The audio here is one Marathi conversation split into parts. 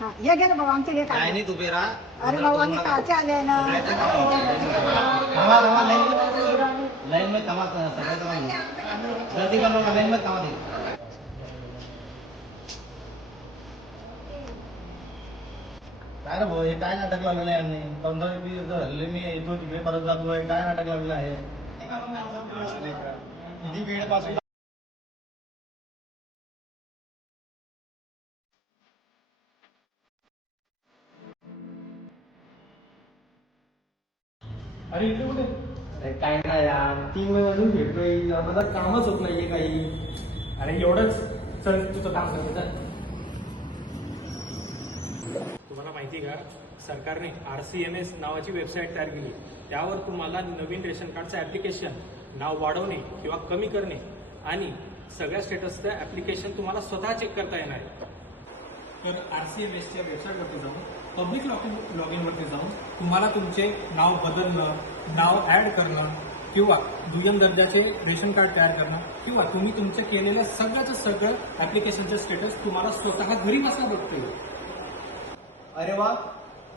हे घे ना भाऊ आमचे घे काय नाही तू बेरा अरे भाऊ आम्ही कालचे आले ना लाईन मध्ये थांबा सगळ्याचं गर्दी करू नका लाईन मध्ये थांबा ते काय रे भाऊ हे काय नाटक लागलेलं आहे यांनी 15-20 दिवस झाले मी येतो तिकडे परत जातोय काय नाटक लागलेलं आहे किती वेळ पासून अरे इकडे कुठे अरे काय नाही यार 3 महिन्यातून भेटतोय माझं कामच होत नाहीये काही अरे एवढंच चल तुझं काम करायचं तुम्हाला माहिती का सरकारने RCMS नावाची वेबसाईट तयार केली त्यावर तुम्हाला नवीन रेशन कार्डचं ॲप्लिकेशन नाव वाढवणे किंवा कमी करणे आणि सगळ्या स्टेटसचं ॲप्लिकेशन तुम्हाला स्वतः चेक करता येणार आहे तर RCMSच्या वेबसाईटवरती जाऊन पब्लिक लॉगिनवरती जाऊन तुम्हाला तुमचे नाव बदलणं नाव ॲड करणं किंवा दुय्यम दर्जाचे रेशन कार्ड तयार करणं किंवा तुम्ही तुमचं केलेलं सगळ्याचं सगळं ॲप्लिकेशनचं स्टेटस तुम्हाला स्वतः घरी बसा बघता येईल. अरे वा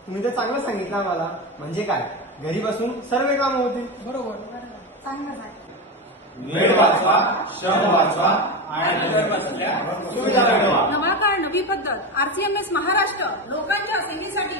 तुम्ही तर चांगलं सांगितलं आम्हाला म्हणजे काय घरी बसून सर्व कामं होतील. बरोबर चांगलं आहे वेळ वाचवा श्रम वाचवा आणि घर बसल्या सुविधा मिळवा नवा काळ नवी पद्धत RCMS महाराष्ट्र लोकांच्या सेवेसाठी